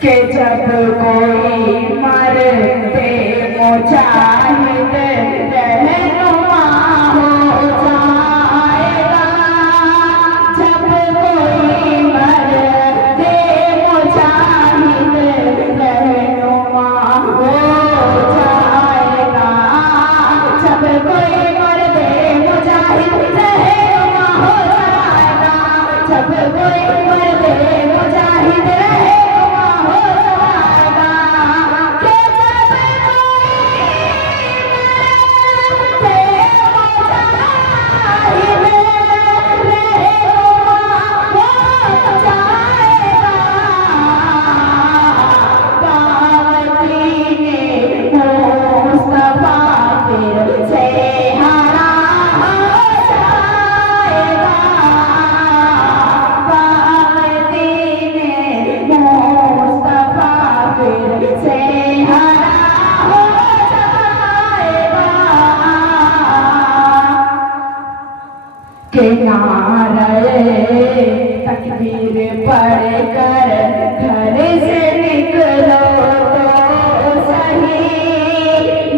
कि जब कोई मरते मुजाहिद रहनुमा हो जाएगा, जब कोई मरते मुजाहिद रहनुमा हो जाएगा, जब कोई मरते मुजाहिद रहनुमा हो जाएगा, जब कोई मरते मुजाहिद के नारे तकबीर पढ़ कर घर से निकलो तो सही,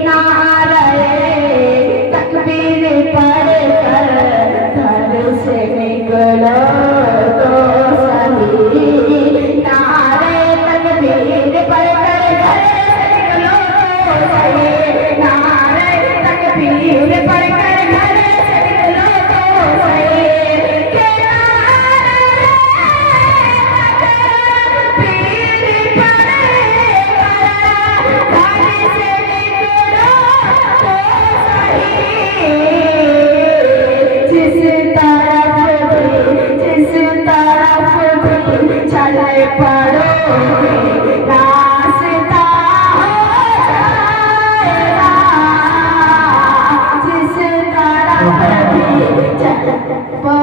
नारे तकबीर पढ़ कर घर से निकलो तो सही, नारे तकबीर पढ़ कर घर से निकलो तो सही, नारे तकबीर पढ़ कर घर से निकलो पढ़ो